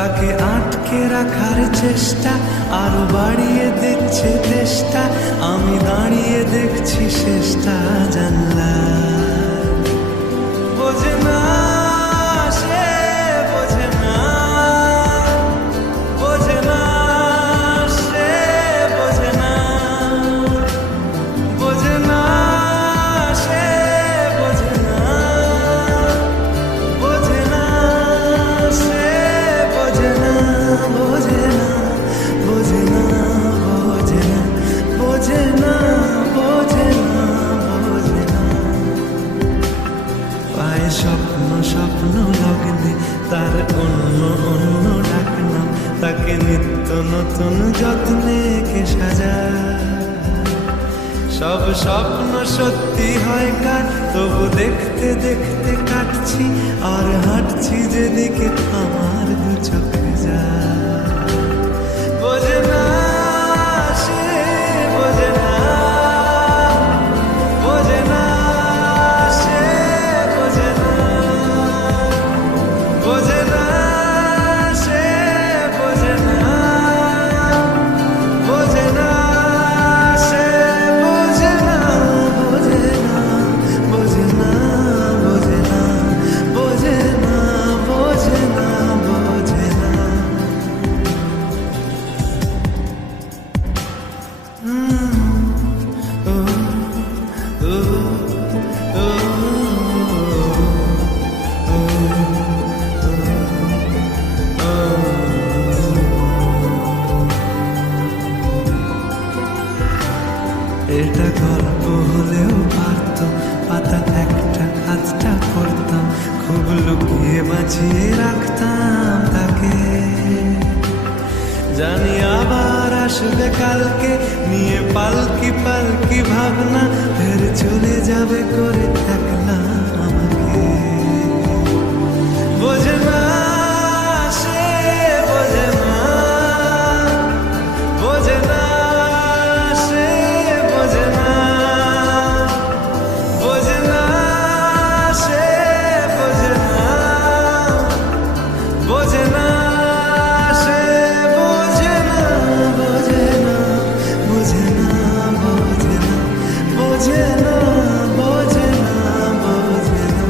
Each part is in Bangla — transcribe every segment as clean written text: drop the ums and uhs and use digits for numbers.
তাকে আটকে রাখার চেষ্টা আরো বাড়িয়ে দিচ্ছে চেষ্টা। আমি দাঁড়িয়ে দেখছি শেষটা জানলা। বোঝে না সে, বোঝে না, বোঝে না সে, বোঝে না, বোঝে না সে, বোঝে না, বোঝে না সে, বোঝে না, বোঝে না, বোঝে না, বোঝে না, বোঝে না, বোঝে না, বোঝে না। পায়ে স্বপ্ন স্বপ্ন লগ্নে তার অন্য অন্য ডাকনাম, তাকে নিত্য নতুন যত্নে কে সাজায়। সব স্বপ্ন সত্যি হয় কার, তবু দেখতে দেখতে কাটছি আর হাঁটছি যেদিকে আমার দু চোখে যায়। বোঝে না সে, বোঝে না, বোঝে না সে, বোঝে না, বোঝে না সে, বোঝে না, বোঝে না সে, বোঝে না, বোঝে না, বোঝে না, বোঝে না, বোঝে না, বোঝে না, বোঝে না। এটা গল্প হলেও পারত, পাতা একটা কাজটা করতাম, খুব লুকিয়ে বাঁচিয়ে রাখতাম তাকে। জানি আবার আসবে কালকে, নিয়ে পালকি পালকি ভাবনা, ফের চলে যাবে করে একলা আমাকে। বোঝে না সে, বোঝে না, বোঝে না সে, বোঝে না, বোঝে না সে, বোঝে না, বোঝে না সে, বোঝে না, বোঝে না, বোঝে না, বোঝে না, বোঝে না, বোঝে না, বোঝে না।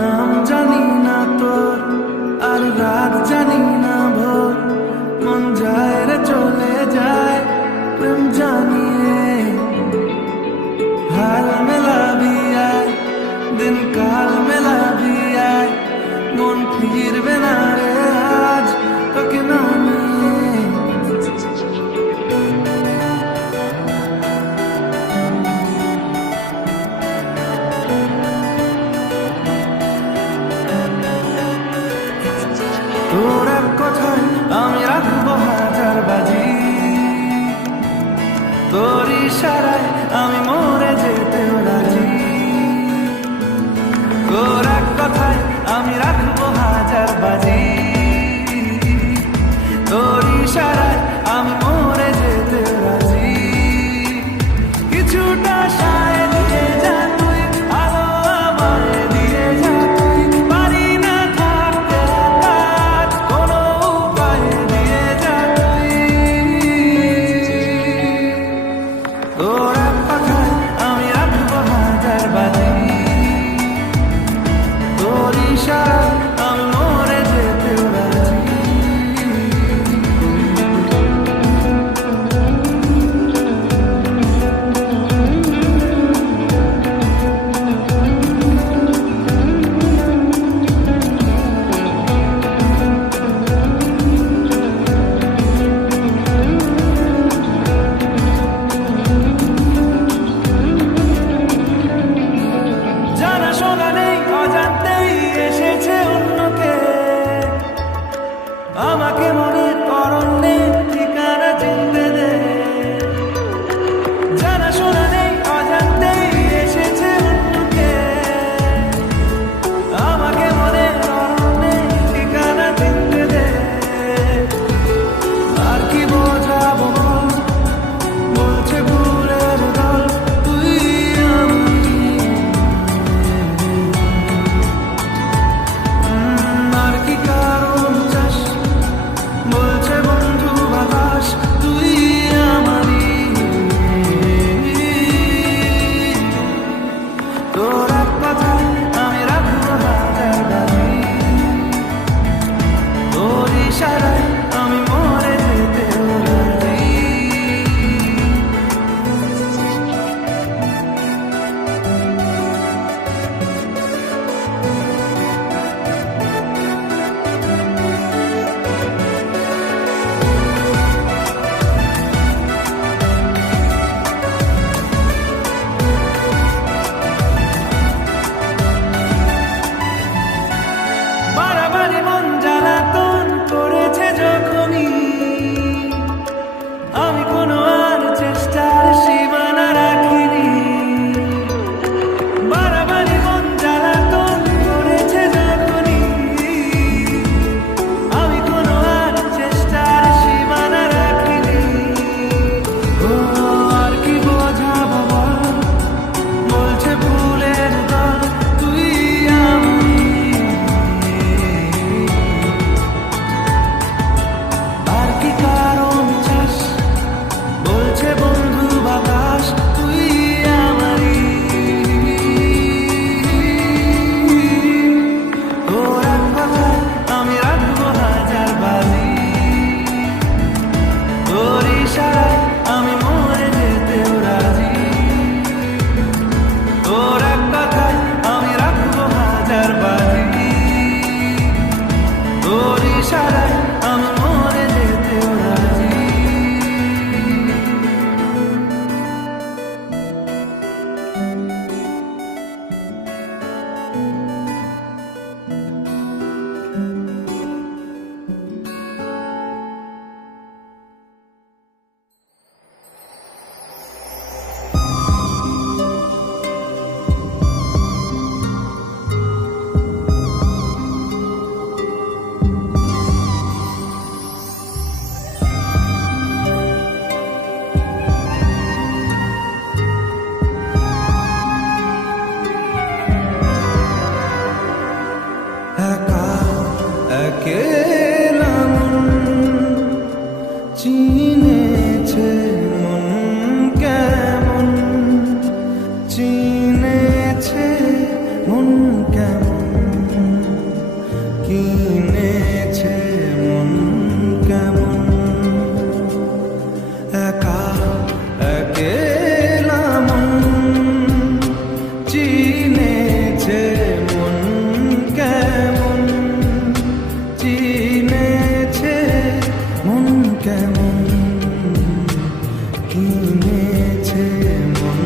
নাম জানি না তোর, আর রাত জানি না ভোর, মন যায় রে চলে যায় প্রেম জানিয়ে। হাল মেলাবি আয়, দিন কাল মেলাবি আয়, মন ফিরবে না রে আজ তোকে না নিয়ে। তোর এক কথায় আমি রাখবো হাজার বাজি, তোর ইশারায় আমি মরে যেতেও রাজি। তোর এক কথায় আমি রাখবো হাজার বাজি, তোর ইশারায় আমি মরে যেতেও রাজি। কিছুটা সায় দিয়ে যা তুই, আলো আমায় দিয়ে যা তুই, পারি না থাকতে কাজ কোনো উপায় দিয়ে যা তুই। তোর এক কথায় আমি রাখবো হাজার বাজি, তোর ইশারায় কিনেছে মন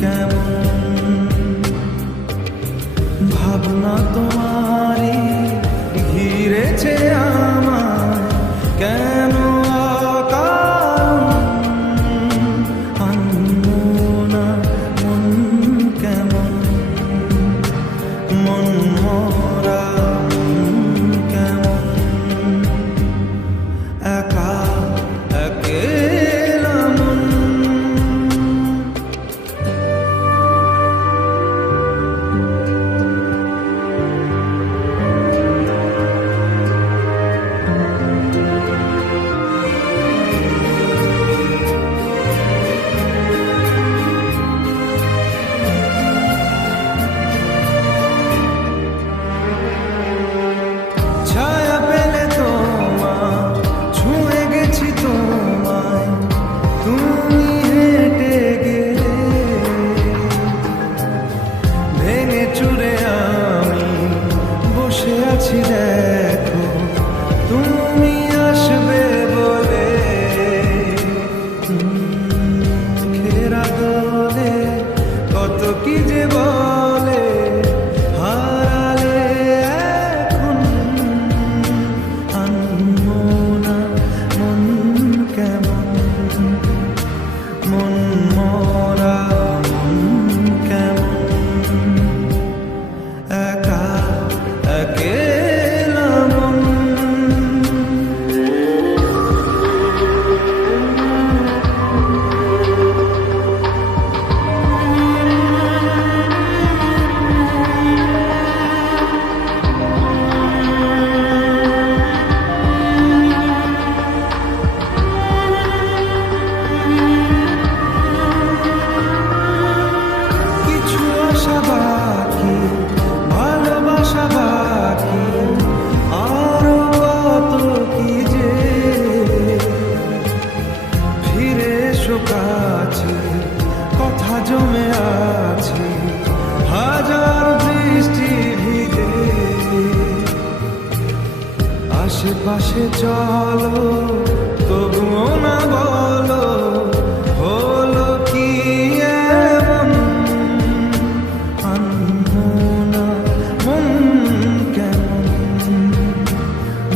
কেমন ভাবনা তোমারই ঘিরেছে আমায় কেন আনমনা মন কেমন মন মরা মন কেমন একা একেলা মন ছায়া পেলে তোমার ছুঁয়ে গেছি তোমায় তুমি হেঁটে গেলে ভেঙে চুরে আমি বসে আছি দেখো তুমি আসবে বলে ঘেরা দোলে কত কি যে বলে হারালে এখন আনমনা মন কেমন মন মরা মন কেমন একা একেলা মন কিছু আশা বাকি ভালোবাসা বাকি আরো কত কি যে ফিরে এসো কাছে কথা জমে আছে হাজার বৃষ্টি ভিজে আশেপাশে চলো তবুও না বলো হলো কি এমন আনমনা মন কেমন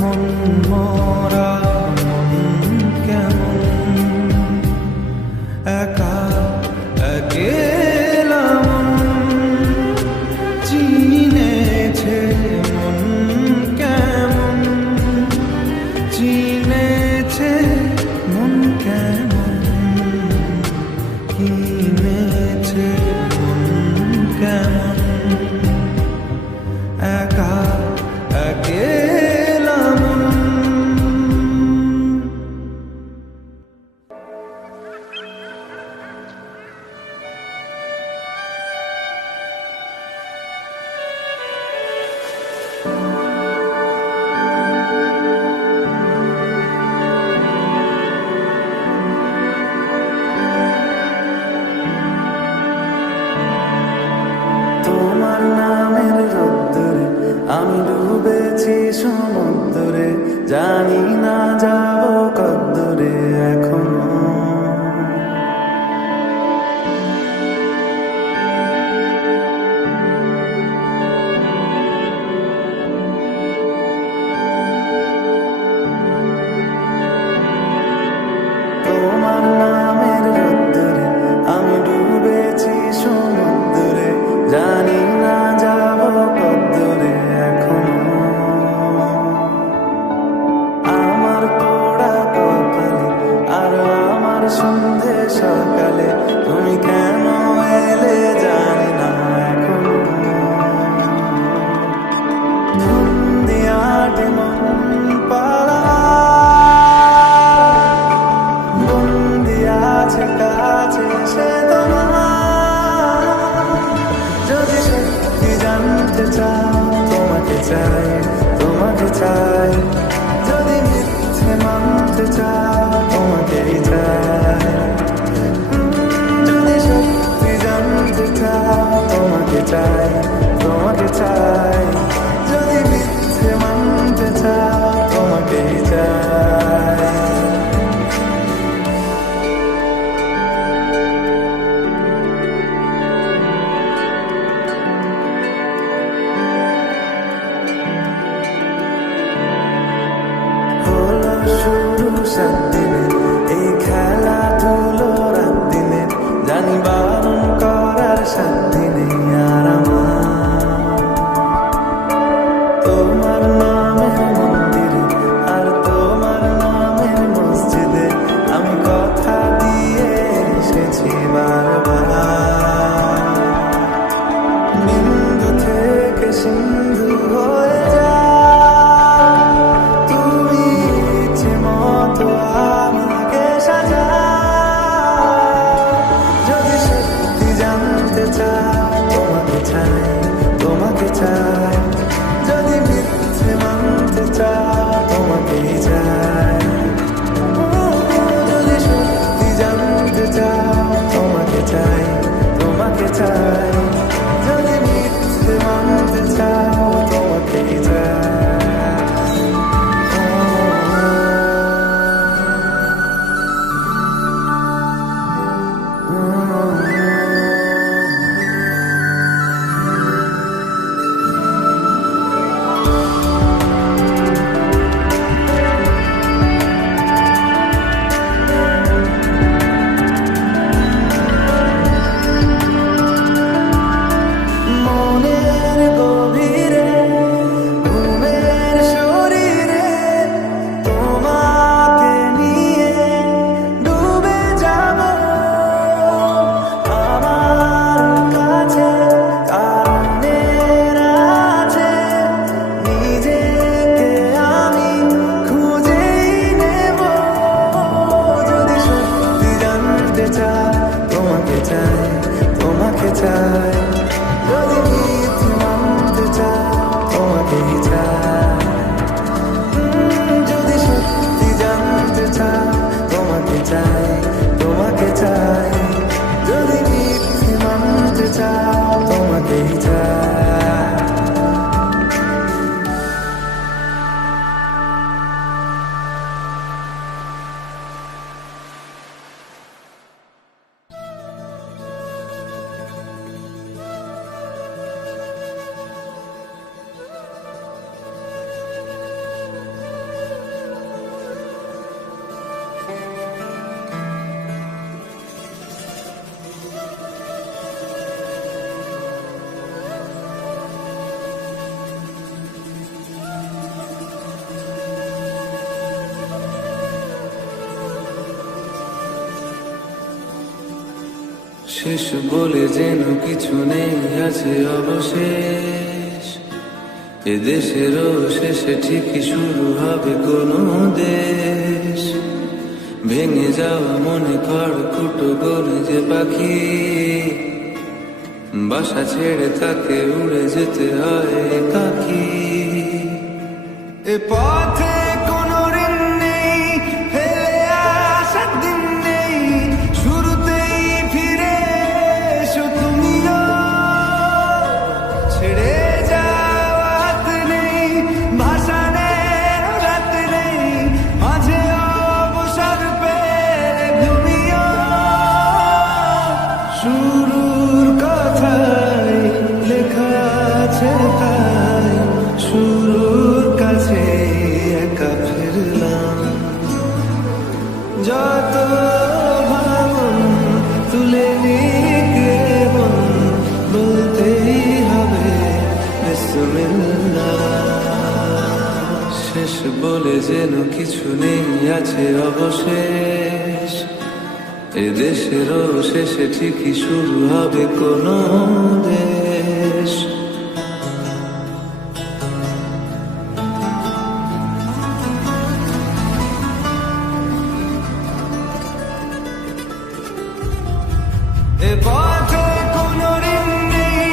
মন মরা মন কেমন একা একেলা মন চিনেছে মন কেমন চিনেছে মন কেমন কিনেছে মন কেমন একা একেলা মন তোমার নামের রোদ্দুরে আমি ডুবেছি সমুদ্রে জানি না যাব কদ্দুরে এখনো তোমার নামের রোদ্দুরে আমি ডুবেছি সমুদ্রে জানি না যাব কদ্দুরে এখনো আমার পোড়া কপালে আর আমার সন্ধে সকালে তুমি কেন এলে জানি না এখনো ধুন্দিয়াটে মন পাড়া বন্দি আছে কাছে সে তোমার যদি সত্যি জানতে চাও তোমাকে চাই তোমাকে চাই যদি মিথ্যে মানতে চাও তোমাকেই চাই যদি সত্যি জানতে চাও তোমাকে চাই তোমাকে চাই যদি মিথ্যে মানতে চাও তোমাকেই চাই সাথী নেই আর আমার। তোমার নামের মন্দিরে আর তোমার নামের মসজিদে আমি কথা দিয়ে এসেছি বারবার। বিন্দু থেকে সিন্ধু হয়ে যায়, তুমি ইচ্ছে মতো আমাকে সাজাও। যদি সত্যি জানতে চাও তোমাকে চাই, তোমাকে চাই। যদি মিথ্যে মানতে চাও তোমাকেই চাই। যদি সত্যি জানতে চাও তোমাকে চাই, তোমাকে চাই। যদি মিথ্যে মানতে চাও তোমাকেই চাই। মনের গভীরে ঘুমের শরীরে তোমাকে নিয়ে ডুবে যাব। আমার কাছে কারণের আছে, নিজেকে আমি খুঁজেই নেব। যদি সত্যি জানতে চাই তোমাকে চাই, তোমাকে চাই। যদি মিথ্যে মানতে চাও তোমাকেই চাই। যদি সত্যি জানতে চাও তোমাকে চাই, তোমাকে চাই। যদি মিথ্যে মানতে চাও তোমাকেই চাই। শেষ বলে যেন কিছু নেই, আছে অবশেষ। এ দেশেরও শেষে ঠিকই শুরু হবে কোনো দেশ। ভেঙে যাওয়া মনে খড়কুটো গড়ে যে পাখি, বাসা ছেড়ে তাকে উড়ে যেতে হয় একাকী। এ পথে কোনো ঋণ নেই, ফেলে আসার দিন নেই। শুরুতেই ফিরে এসো তুমিও, ছেড়ে যাওয়া হাত নেই, ভাসানের রাত নেই। মাঝে অবসর পেলে ঘুমিও, শুরুর কথাই লেখা আছে তাই। শুরুর কাছে একা ফিরলাম। যত ভাবন তুলে নিকে মন, বলতেই হবে বিসমিল্লাহ। শেষ বলে যেন কিছু নেই, আছে অবশেষ। এ দেশেরও শেষে ঠিকই শুরু হবে কোনো দেশ। এ পথে কোনো ঋণ নেই,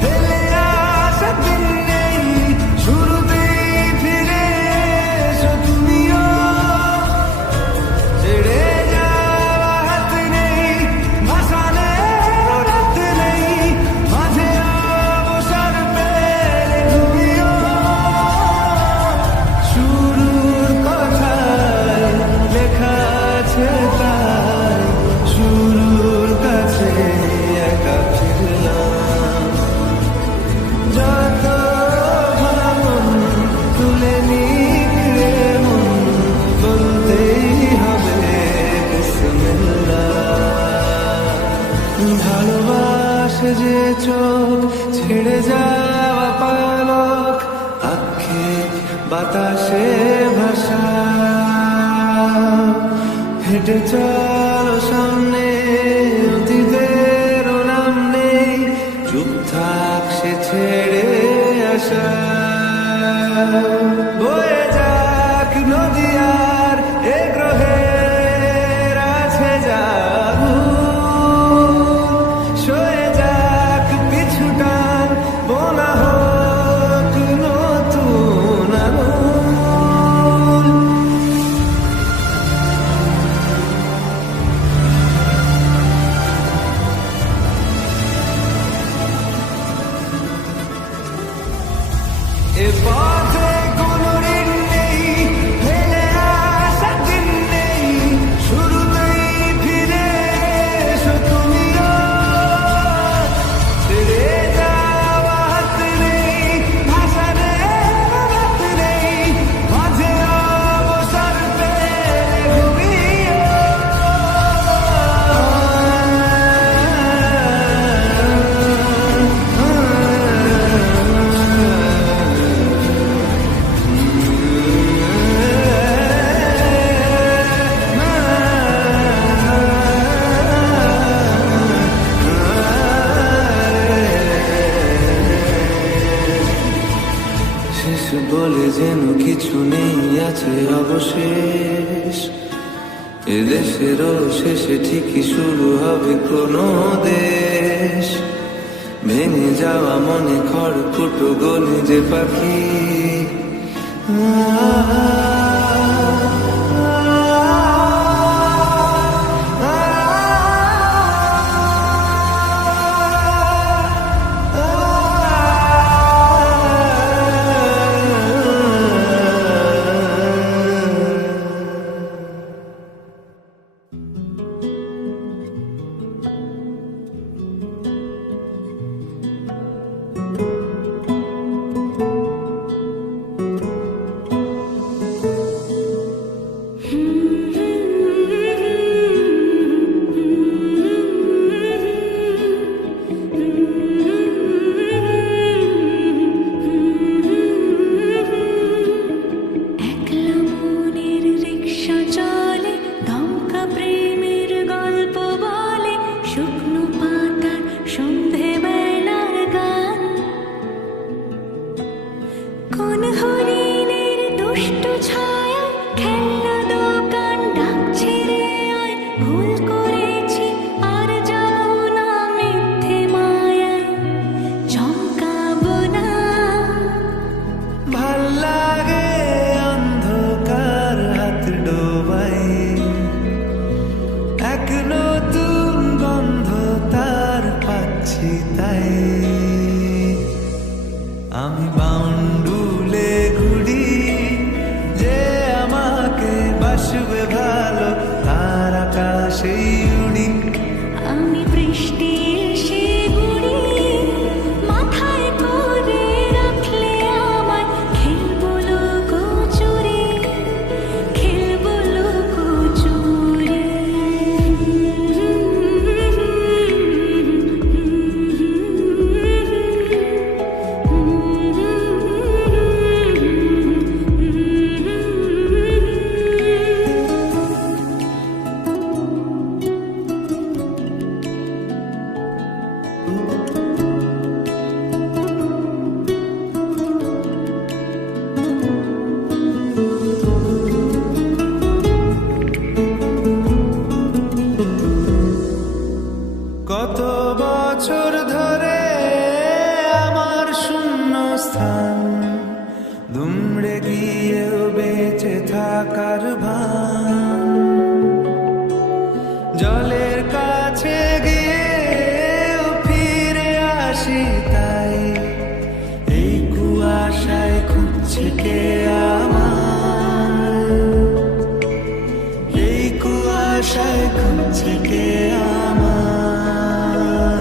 ফেলে আসার দিন নেই। শুরুতেই ফিরে এসো তুমিও, ছেড়ে যাওয়া হাত নেই, ভাসানের রাত নেই। মাঝে অবসর পেলে ঘুমিও, শুরুর কথায় লেখা আছে তাই। শুরুর কাছে একা ফিরলাম। যত ভাবন তুলে নিয়ে মন, বলতেই হবে বিসমিল্লাহ। ভালোবাসা সেজে চোখ ছেড়ে যাওয়া পালক আক্ষে বাতাসে ভাষা হেঁটে চলো সামনে অতীতের নাম নেই চুপ থাক সে ছেড়ে আসা বয়ে যাক নদী আর এ গ্রহের আছে যাবো সয়ে যাক পিছু টান বোনা হোক নতুন আগুন এ পথে কোনো ঋণ নেই ফেলে আসা দিন নেই শুরুতেই ফিরে এসো তুমিও ছেড়ে যাওয়া হাত নেই ভাষা নেই রাত নেই মাঝে অবসর পেলে ঘুমিও শেষ বলে যেন কিছু নেই আছে অবশেষ এদেশেরও শেষে ঠিকই শুরু হবে কোনো দেশ ভেঙে যাওয়া মনে খড়কুটো গলে যে পাখি আমি বাউন্ডুলে ঘুরি যে আমাকে বাসবে ভালো তার আকাশেই উড়ি আমি বৃষ্টি এসে গুড়ি মাথায় করে রাখলে আমায় খেলবো লুকোচুরি খেলবো লুকোচুরি কত বছর ধরে আমার শূন্য স্থান দুমড়ে গিয়েও বেঁচে থাকার ভান জলের কাছে গিয়েও ফিরে আসি তাই এই কুয়াশায় খুঁজছে কে আমার এই কুয়াশায় খুঁজছে কে আমার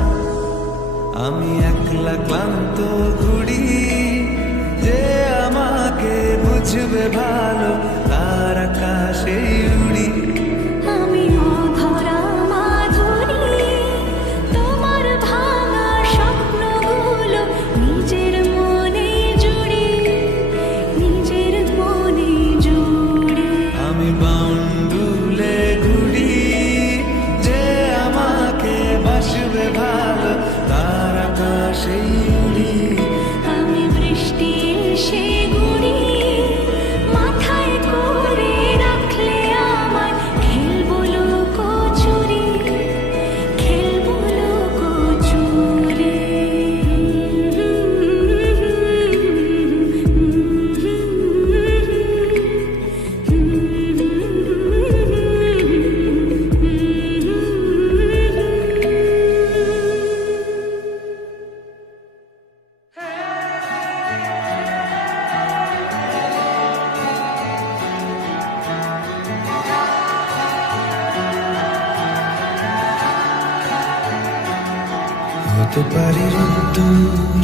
আমি একলা ক্লান্ত ঘুড়ি হতে পারি রোদ্দুর,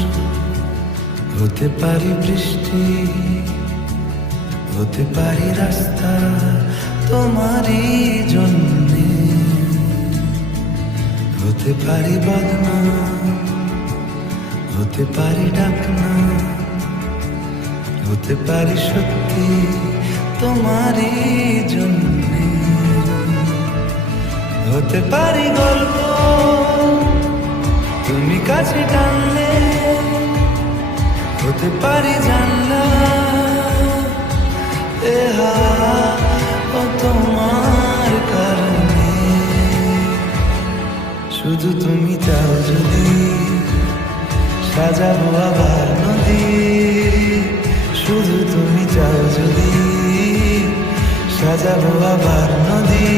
হতে পারি বৃষ্টি, হতে পারি রাস্তা তোমারই জন্যে, হতে পারি বদনাম, হতে পারি ডাকনা, হতে পারি সত্যি তোমারই জন্যে, হতে পারি গল্প তুমি কাছে টানলে, হতে পারি জানলা এ হাওয়া ও তোমার কারণে, শুধু তুমি চাও যদি সাজাবো আবার নদী, শুধু তুমি চাও যদি সাজাবো আবার নদী,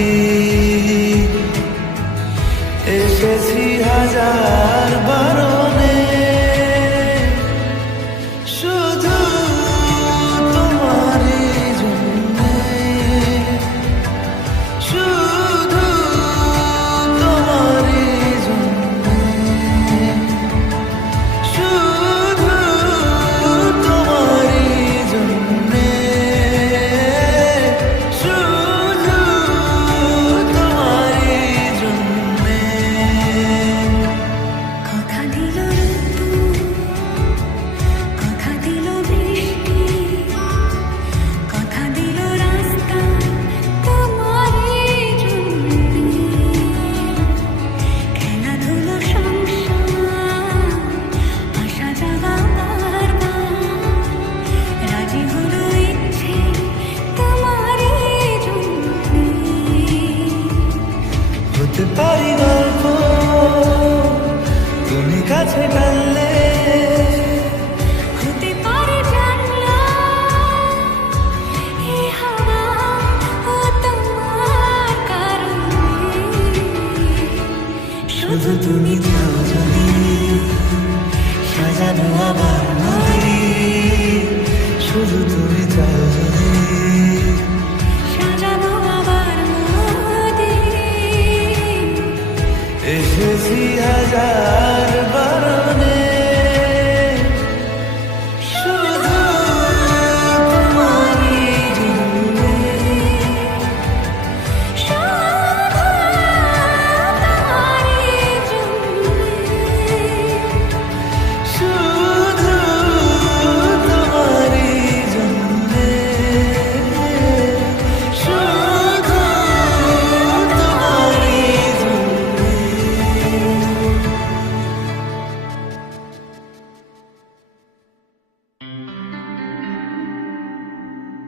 এসেছি হাজার বারণে শুধু তোমারই জন্যে, শুধু তোমারই জন্যে, শুধু তোমারই জন্যে, শুধু তোমারই জন্যে। কথা দিল রোদ্দুর, কথা দিল বৃষ্টি, কথা দিল রাস্তা তোমারই জন্যে, খেলাধুলো সংসার আশা জাগা বারবার, রাজি হলো ইচ্ছে তোমারই জন্যে, হতে পারি গল্প তুমি কাছে টানলে, হতে পারে জানলা এ হাওয়া ও তোমার কারণে, শুধু তুমি চাও যদি সাজাবো আবার নদী, শুধু তুমি চাও যদি সাজাবো আবার নদী, এসেছি হাজার বারণে শুধু তোমারই জন্যে, শুধু তোমারই জন্যে, শুধু তোমারই জন্যে, শুধু তোমারই জন্যে।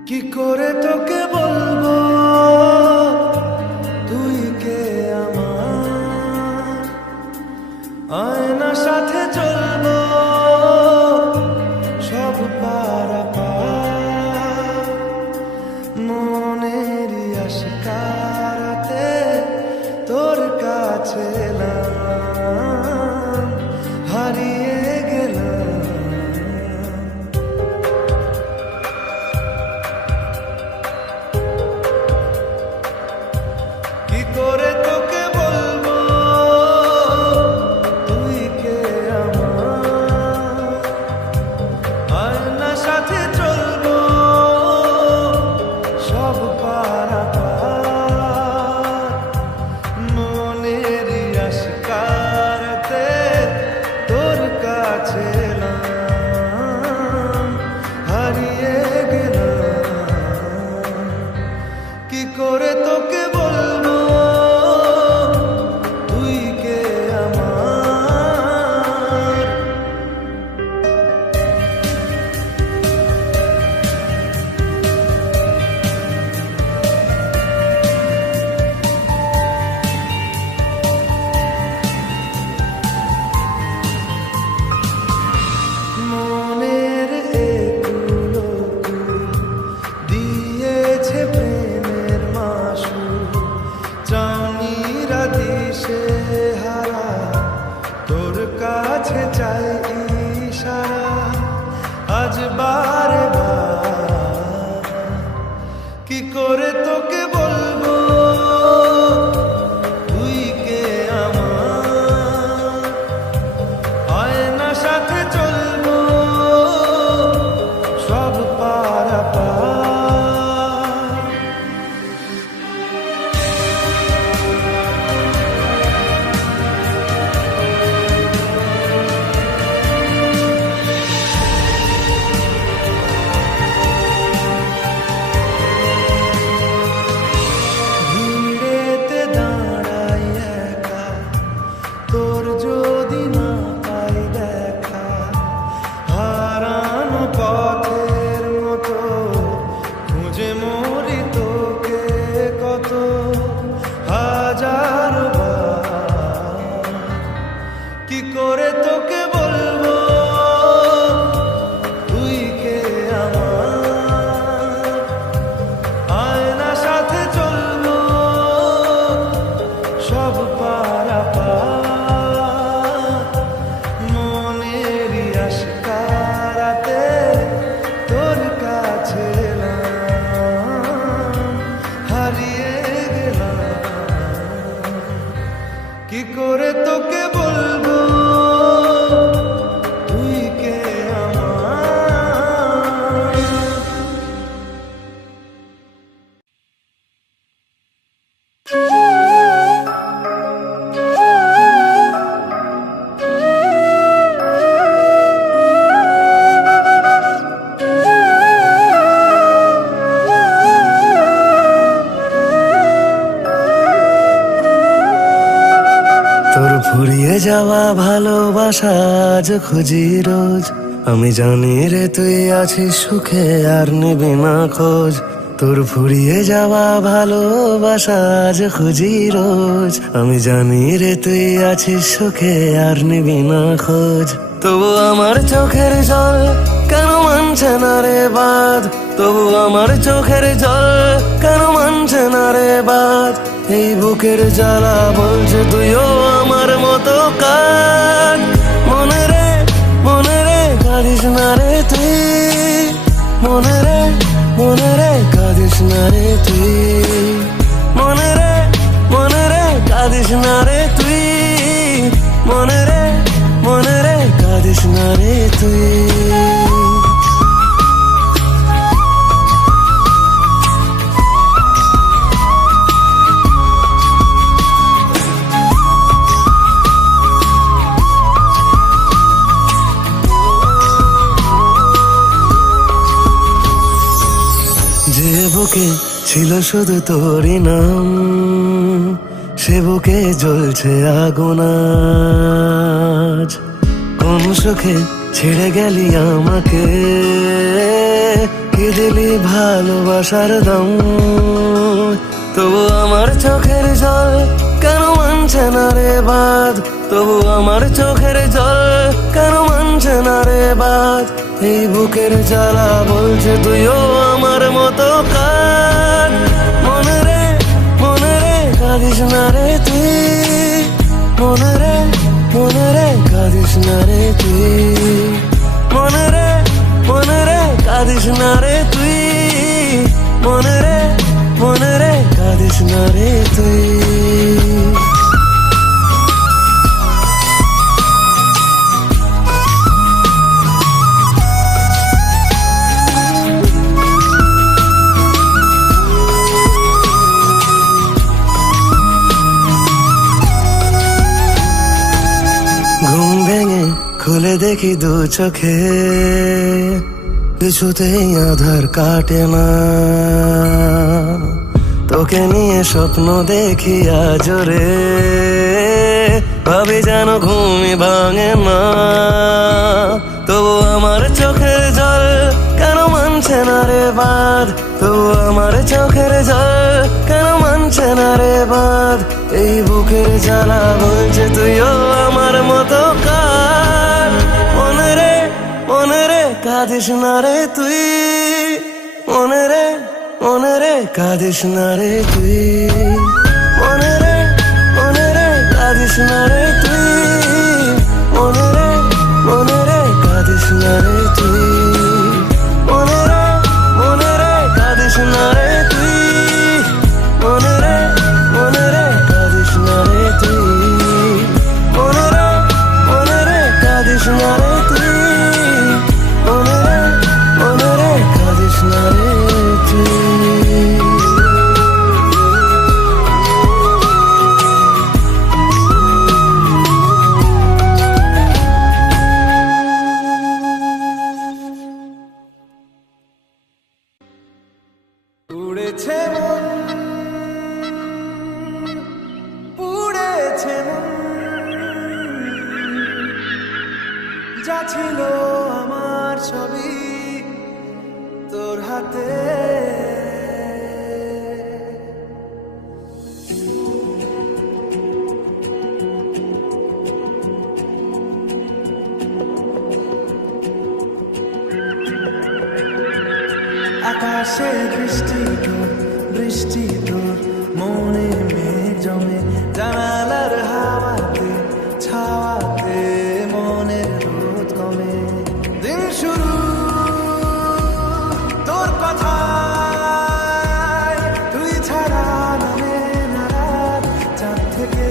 কি করে তোকে বলবো তুই কে আমার, আয়নার সাথে চলবো সব পারাপার, মনেরই আশকারাতে তোর কাছে এলাম, হারিয়ে গেলাম। কি করে তোকে বলবো তুই তোকে বলবো তুই কে আমার। তোর ফুরিয়ে যাওয়া ভালোবাসা আজ খুঁজি রোজ, আমি জানি রে তুই আছিস সুখে আর নিবি না খোঁজ। তোর ফুরিয়ে যাওয়া ভালোবাসা আজ খুঁজি রোজ, আমি জানি রে তুই আছিস সুখে আর নিবি না খোঁজ। তবু আমার চোখের জল কেন মানছে না রে বাঁধ, তবু আমার চোখের জল কেন মানছে না রে বাঁধ। এই বুকের জ্বালা বলছে তুইও আমার মতো কাঁদ। মনে রে কাঁদিস না রে তুই, মনে রে কাঁদিস না রে তুই, মনে রে কাঁদিস না রে তুই, মনে রে কাঁদিস না রে তুই। যে বুকে ছিল শুধু তোরই নাম, সে বুকে জ্বলছে আগুন আজ। কোন সুখে ছেড়ে গেলি আমাকে, কি দিলি ভালোবাসার দাম। তবু আমার চোখের জল কেন মানছে না রে বাঁধ, তবু আমার চোখের জল কেন মানছে না রে বাঁধ। এই বুকের জ্বালা বলছে তুইও আমার মতো কাঁদ। মনে রে কাঁদিস না রে তুই, মনে রে কাঁদিস না রে তুই, মনে রে কাঁদিস না রে তুই, মনে রে কাঁদিস না রে তুই। ঘুম ভেঙে খুলে দেখি দু চোখে, কিছুতেই আধার কাটে না। তোকে নিয়ে স্বপ্ন দেখি আজ রে, ভাবি যেন ঘুমই ভাঙে না। তবু আমার চোখের জল কেন মানছে না রে বাঁধ, তবু আমার চোখের জল কেন মানছে না রে বাঁধ। এই বুকের জ্বালা বলছে তুইও আমার মতো কাঁদ। মনে রে কাঁদিস না রে তুই, মনে রে কাঁদিস না রে তুই, মনে রে কাঁদিস না রে তুই, মনে রে কাঁদিস না রে তুই, মনে রে কাঁদিস না রে তুই, মনে রে কাঁদিস না রে তুই, মনে রে কাঁদিস না রে তুই, মনে রে কাঁদিস না রে তুই। উড়েছে মন, পুড়েছে মন, যা ছিল আমার ছবি তোর হাতে। আকাশে বৃষ্টি তোর মনে মেঘ জমে, জানালার হাওয়াতে ছাওয়াতে মনের রোদ কমে। দিন শুরু তোর কথায়, তুই ছাড়া নামে না রাত, চাঁদ থেকে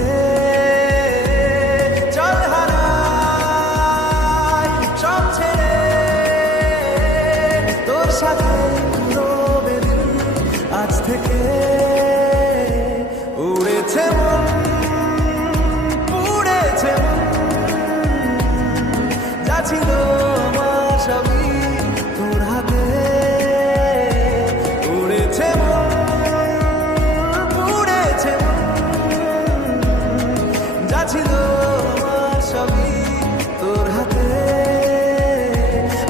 সাথে রবে দিন আজ থেকে উড়েছে মন পুড়েছে মন যা ছিল আমার সবই তোর হাতে উড়েছে মন পুড়েছে মন যা ছিল আমার সবই তোর হাতে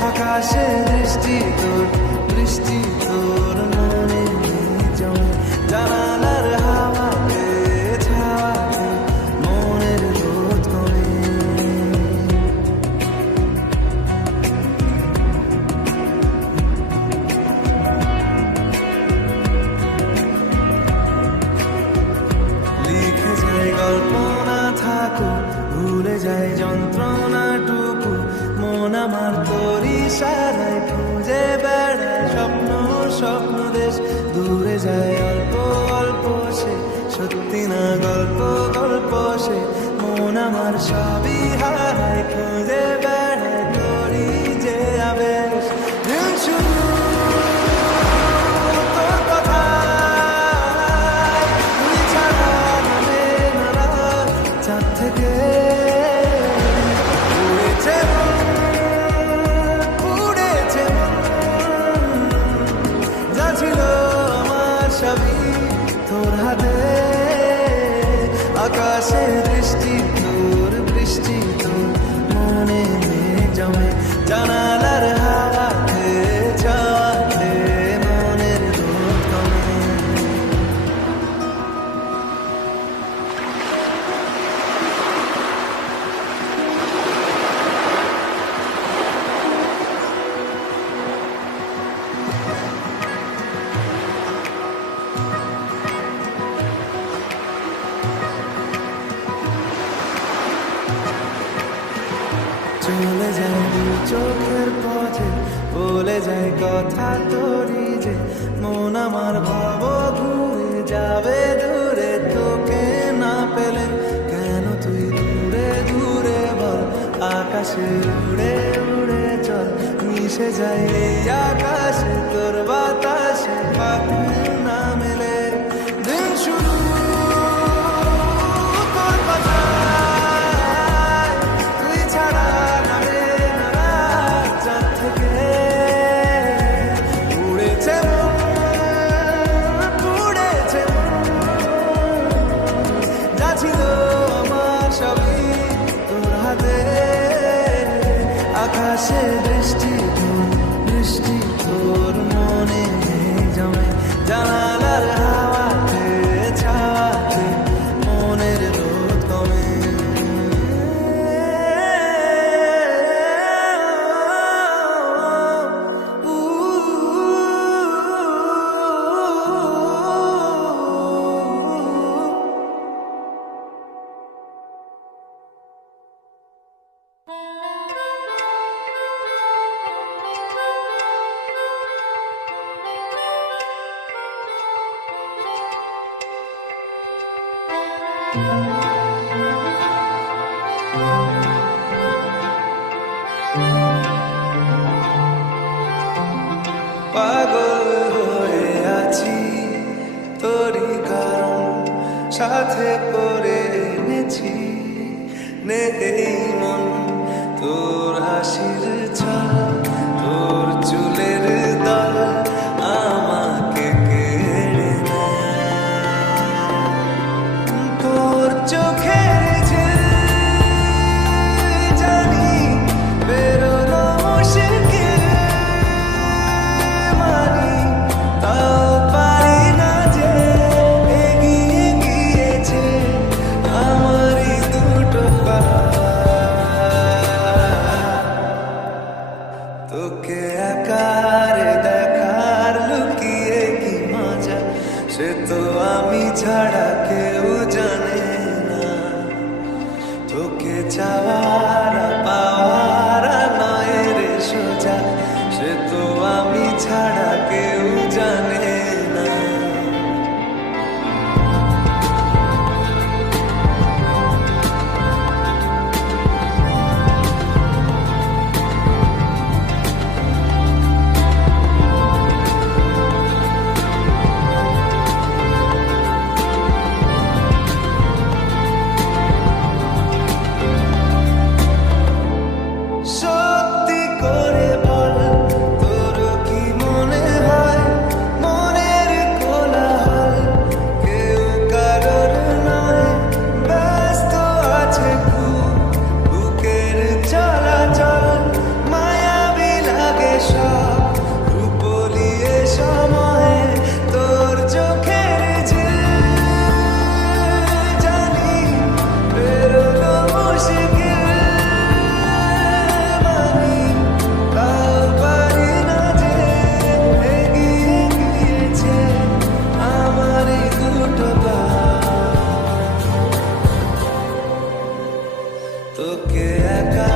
আকাশে বৃষ্টি তোর মনে জমে জানালার হাওয়াতে ছাওয়াতে মনের রোদ কমে লিখে যায় গল্প না থাকুক ভুলে যায় যন্ত্রণাটুকু মন আমার তোর ইশারায় খুঁজে বেড়ায় স্বপ্ন দেশ দূরে যায় অল্প অল্প সে সত্যি না গল্প সে মন আমার সবই হারায় খুঁজে বেড়ায় তোরই যে আবেশ দিন শুরু তোর কথায় তুই ছাড়া নামে না রাত চাঁদ থেকে উড়েছে মন পুড়েছে মন যা ছিল আমার সবই তোর হাতে আকাশে বৃষ্টি তোর মনে মেঘ জমে জানালার হাওয়াতে ছাওয়াতে মনের রোদ কমে চলে যায় দু চোখের পথে বলে যায় কথা তোরই যে মন আমার ভাব ঘুরে যাবে দূরে তোকে না পেলে কেন তুই দূরে দূরে বল আকাশে উড়ে উড়ে চল মিশে যায় এই আকাশে তোর বাতাসে পাখি না মেলে দিন শুরু তোর কথায় তুই ছাড়া নামে না রাত চাঁদ থেকে উড়েছে মন পুড়েছে মন যা ছিল আমার সবই তোর হাতে আকাশে বৃষ্টি তোর মনে জমে জানালার হাওয়াতে ছাওয়াতে মনের রোদ কমে পাগল হয়ে আছি তোরই কারণ সাথে করে এনেছি নেই মন তোর হাসির ছল তোর চুলের দল আমাকে কেড়ে নেয় তোর চোখে যে জানি বেরোনো মুশকিল মানি তাও পারি না যে এগিয়ে গিয়েছে আমারই দুটো পা তোকে আকারে দেখার লুকিয়ে কি মজা সে তো আমি ছাড়া কেউ জানে না তোকে চাওয়ার পাওয়ার নয় রে সোজা সে তো আমি ছাড়া কেউ জানে না খুব বুকের চলাচল মায়াবী লাগে সব রূপলিয়ে সময়ে তোর চোখের ঝিল জানি বেরোনো মুশকিল মানি তাও পারি না যে এগিয়ে গিয়েছে আমার এই দুটো পা তোকে একা